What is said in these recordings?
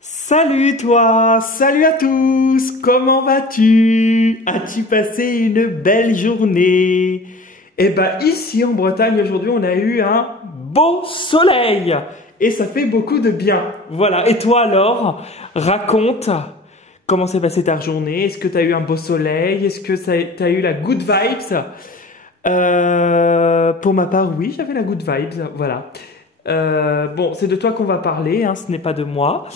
Salut toi, salut à tous, comment vas-tu? As-tu passé une belle journée? Eh ben ici en Bretagne aujourd'hui on a eu un beau soleil et ça fait beaucoup de bien. Voilà, et toi alors, raconte comment s'est passée ta journée? Est-ce que tu as eu un beau soleil? Est-ce que tu as eu la good vibes? Pour ma part oui, j'avais la good vibes, voilà. Bon, c'est de toi qu'on va parler, hein, ce n'est pas de moi.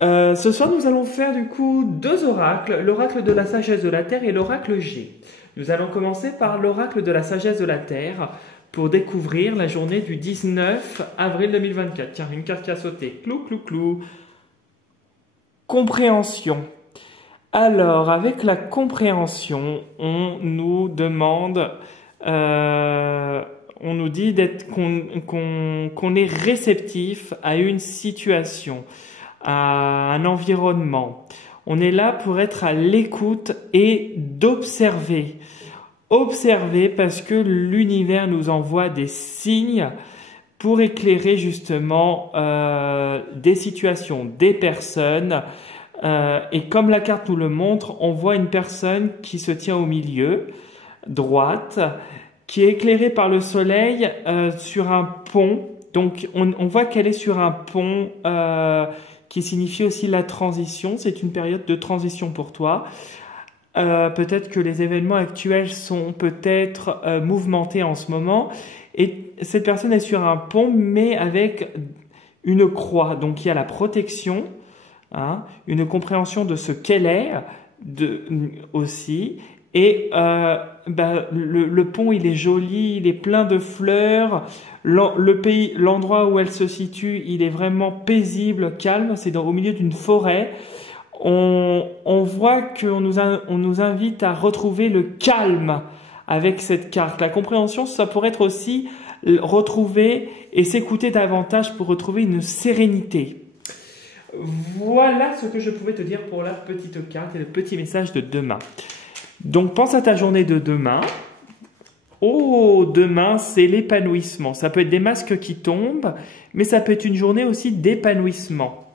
Ce soir, nous allons faire du coup deux oracles, l'oracle de la sagesse de la Terre et l'oracle G. Nous allons commencer par l'oracle de la sagesse de la Terre pour découvrir la journée du 19 avril 2024. Tiens, une carte qui a sauté. Clou, clou, clou. Compréhension. Alors, avec la compréhension, on nous demande, on nous dit qu'on est réceptif à une situation, à un environnement. On est là pour être à l'écoute et d'observer. Observer parce que l'univers nous envoie des signes pour éclairer justement des situations, des personnes. Et comme la carte nous le montre, on voit une personne qui se tient au milieu, droite, qui est éclairée par le soleil sur un pont. Donc on voit qu'elle est sur un pont qui signifie aussi la transition. C'est une période de transition pour toi. Peut-être que les événements actuels sont peut-être mouvementés en ce moment. Et cette personne est sur un pont, mais avec une croix. Donc il y a la protection, hein, une compréhension de ce qu'elle est aussi. Et le pont, il est joli, il est plein de fleurs. L'endroit où elle se situe, il est vraiment paisible, calme. C'est au milieu d'une forêt. On voit qu'on nous invite à retrouver le calme avec cette carte. La compréhension, ça pourrait être aussi retrouver et s'écouter davantage pour retrouver une sérénité. Voilà ce que je pouvais te dire pour la petite carte et le petit message de demain. Donc pense à ta journée de demain. Oh, demain, c'est l'épanouissement. Ça peut être des masques qui tombent, mais ça peut être une journée aussi d'épanouissement.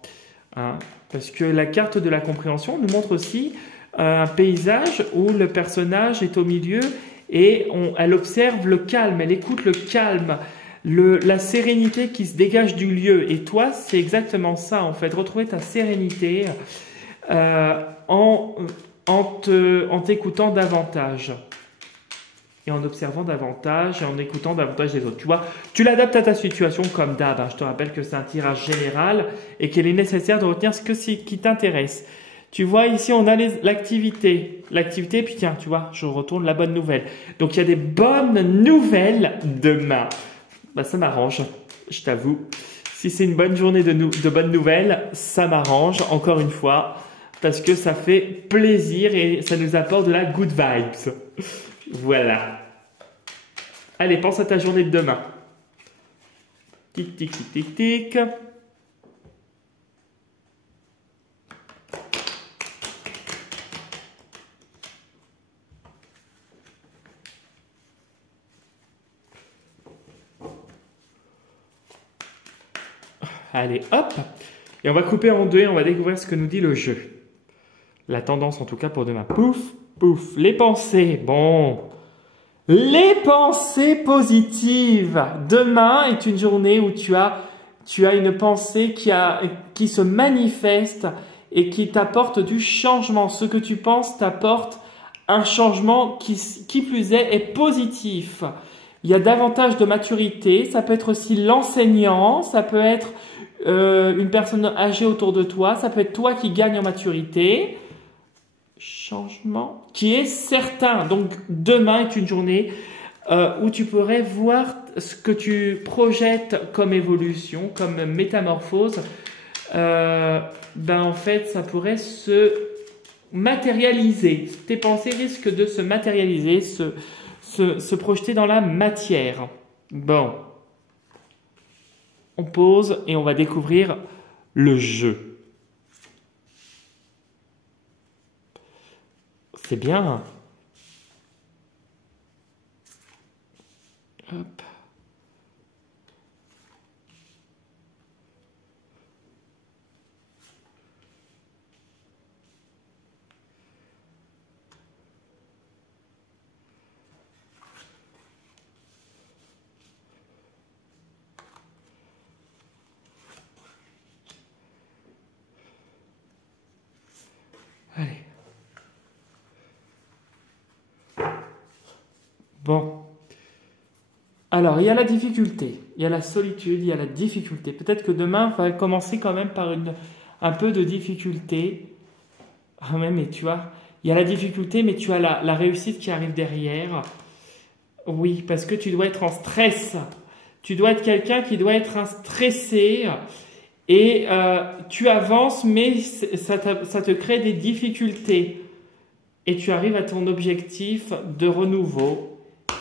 Hein, parce que la carte de la compréhension nous montre aussi un paysage où le personnage est au milieu et elle observe le calme, elle écoute le calme, la sérénité qui se dégage du lieu. Et toi, c'est exactement ça en fait, retrouver ta sérénité en t'écoutant davantage. Et en observant davantage et en écoutant davantage les autres. Tu vois, tu l'adaptes à ta situation comme d'hab. Hein. Je te rappelle que c'est un tirage général et qu'il est nécessaire de retenir ce qui t'intéresse. Tu vois, ici, on a l'activité. L'activité, puis tiens, tu vois, je retourne la bonne nouvelle. Donc, il y a des bonnes nouvelles demain. Bah, ça m'arrange, je t'avoue. Si c'est une bonne journée de bonnes nouvelles, ça m'arrange, encore une fois, parce que ça fait plaisir et ça nous apporte de la good vibes. Voilà. Allez, pense à ta journée de demain. Tic, tic, tic, tic, tic. Allez, hop. Et on va couper en deux et on va découvrir ce que nous dit le jeu. La tendance, en tout cas, pour demain. Pouf, pouf. Les pensées. Bon. Les pensées positives. Demain est une journée où tu as une pensée qui se manifeste et qui t'apporte du changement. Ce que tu penses t'apporte un changement qui plus est positif. Il y a davantage de maturité. Ça peut être aussi l'enseignant. Ça peut être une personne âgée autour de toi. Ça peut être toi qui gagne en maturité. Changement qui est certain. Donc demain est une journée où tu pourrais voir ce que tu projettes comme évolution, comme métamorphose. En fait, ça pourrait se matérialiser. Tes pensées risquent de se matérialiser, se projeter dans la matière. Bon, on pause et on va découvrir le jeu. C'est bien. Hop. Bon. Alors, il y a la difficulté, il y a la solitude, il y a la difficulté. Peut-être que demain, on va commencer quand même par un peu de difficulté. Ah ouais, mais tu vois, il y a la difficulté, mais tu as la réussite qui arrive derrière. Oui, parce que tu dois être en stress. Tu dois être quelqu'un qui doit être stressé. Et tu avances, mais ça te crée des difficultés. Et tu arrives à ton objectif de renouveau.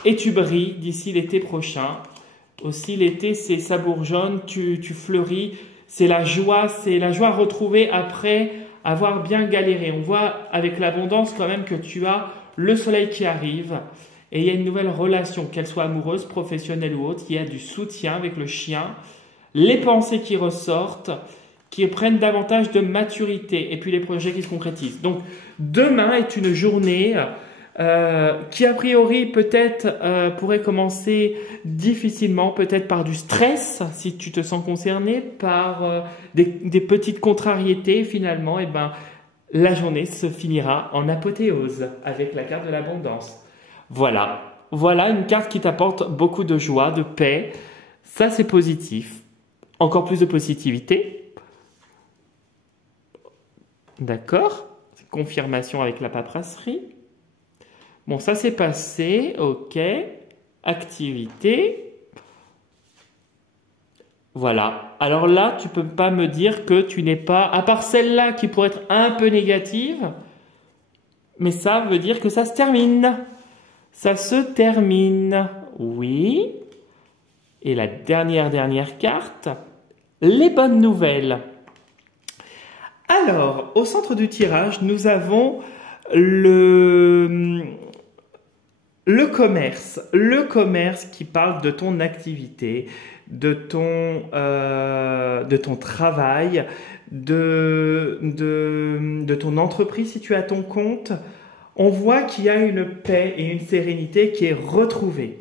Et tu brilles d'ici l'été prochain. Aussi, l'été, ça bourgeonne, tu fleuris. C'est la joie retrouvée après avoir bien galéré. On voit avec l'abondance quand même que tu as le soleil qui arrive. Et il y a une nouvelle relation, qu'elle soit amoureuse, professionnelle ou autre. Il y a du soutien avec le chien. Les pensées qui ressortent, qui prennent davantage de maturité. Et puis les projets qui se concrétisent. Donc, demain est une journée qui a priori peut-être pourrait commencer difficilement, peut-être par du stress, si tu te sens concerné, par des petites contrariétés. Finalement, et ben, la journée se finira en apothéose avec la carte de l'abondance. Voilà, voilà une carte qui t'apporte beaucoup de joie, de paix. Ça, c'est positif. Encore plus de positivité. D'accord. Confirmation avec la paperasserie. Bon, ça c'est passé. Ok. Activité. Voilà. Alors là, tu peux pas me dire que tu n'es pas... À part celle-là qui pourrait être un peu négative, mais ça veut dire que ça se termine. Ça se termine. Oui. Et la dernière carte, les bonnes nouvelles. Alors, au centre du tirage, nous avons le commerce. Le commerce qui parle de ton activité, de ton travail, de ton entreprise si tu as ton compte. On voit qu'il y a une paix et une sérénité qui est retrouvée.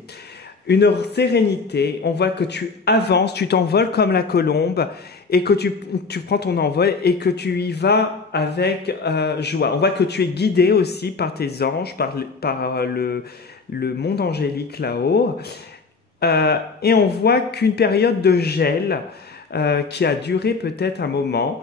Une sérénité, on voit que tu avances, tu t'envoles comme la colombe et que tu prends ton envol et que tu y vas avec joie. On voit que tu es guidé aussi par tes anges, par le monde angélique là-haut. Et on voit qu'une période de gel qui a duré peut-être un moment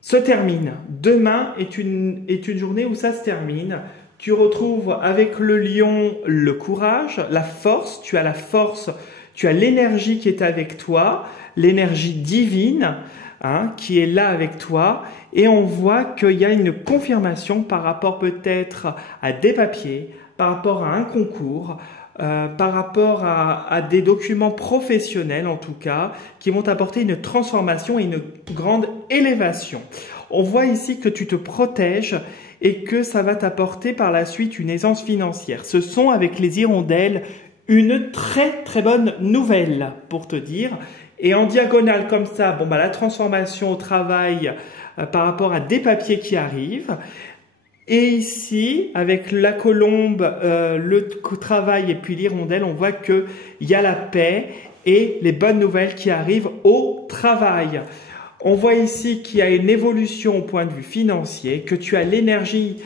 se termine. Demain est une journée où ça se termine. Tu retrouves avec le lion le courage, la force, tu as l'énergie qui est avec toi, l'énergie divine qui est là avec toi, et on voit qu'il y a une confirmation par rapport peut-être à des papiers, par rapport à un concours, par rapport à des documents professionnels en tout cas, qui vont apporter une transformation et une grande élévation. On voit ici que tu te protèges et que ça va t'apporter par la suite une aisance financière. Ce sont avec les hirondelles une très très bonne nouvelle pour te dire. Et en diagonale comme ça, bon bah la transformation au travail par rapport à des papiers qui arrivent. Et ici, avec la colombe, le travail et puis l'hirondelle, on voit qu'il y a la paix et les bonnes nouvelles qui arrivent au travail. On voit ici qu'il y a une évolution au point de vue financier, que tu as l'énergie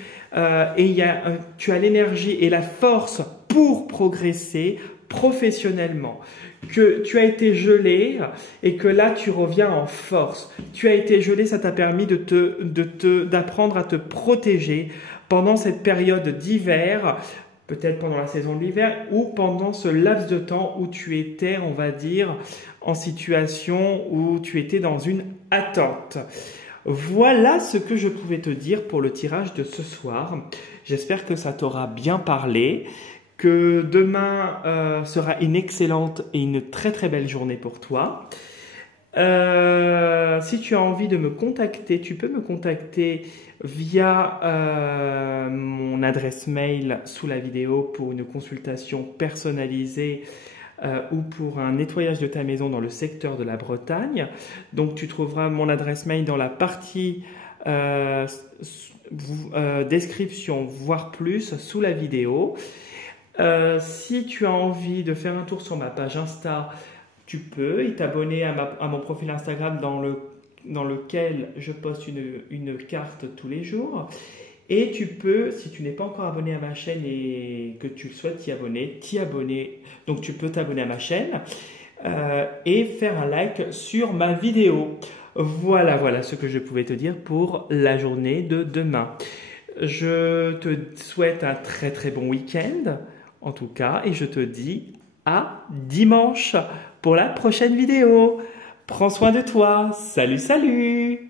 tu as l'énergie et la force pour progresser professionnellement. Que tu as été gelé et que là tu reviens en force. Tu as été gelé, ça t'a permis d'apprendre à te protéger pendant cette période d'hiver, peut-être pendant la saison de l'hiver ou pendant ce laps de temps où tu étais, on va dire, en situation où tu étais dans une attente. Voilà ce que je pouvais te dire pour le tirage de ce soir. J'espère que ça t'aura bien parlé, que demain sera une excellente et une très très belle journée pour toi. Si tu as envie de me contacter, tu peux me contacter via mon adresse mail sous la vidéo pour une consultation personnalisée ou pour un nettoyage de ta maison dans le secteur de la Bretagne. Donc tu trouveras mon adresse mail dans la partie description, voire plus, sous la vidéo. Si tu as envie de faire un tour sur ma page Insta, tu peux et t'abonner à mon profil Instagram dans lequel je poste une carte tous les jours. Et tu peux, si tu n'es pas encore abonné à ma chaîne et que tu souhaites t'y abonner. Donc tu peux t'abonner à ma chaîne et faire un like sur ma vidéo. Voilà ce que je pouvais te dire pour la journée de demain. Je te souhaite un très très bon week-end, en tout cas, et je te dis à dimanche pour la prochaine vidéo. Prends soin de toi. Salut, salut!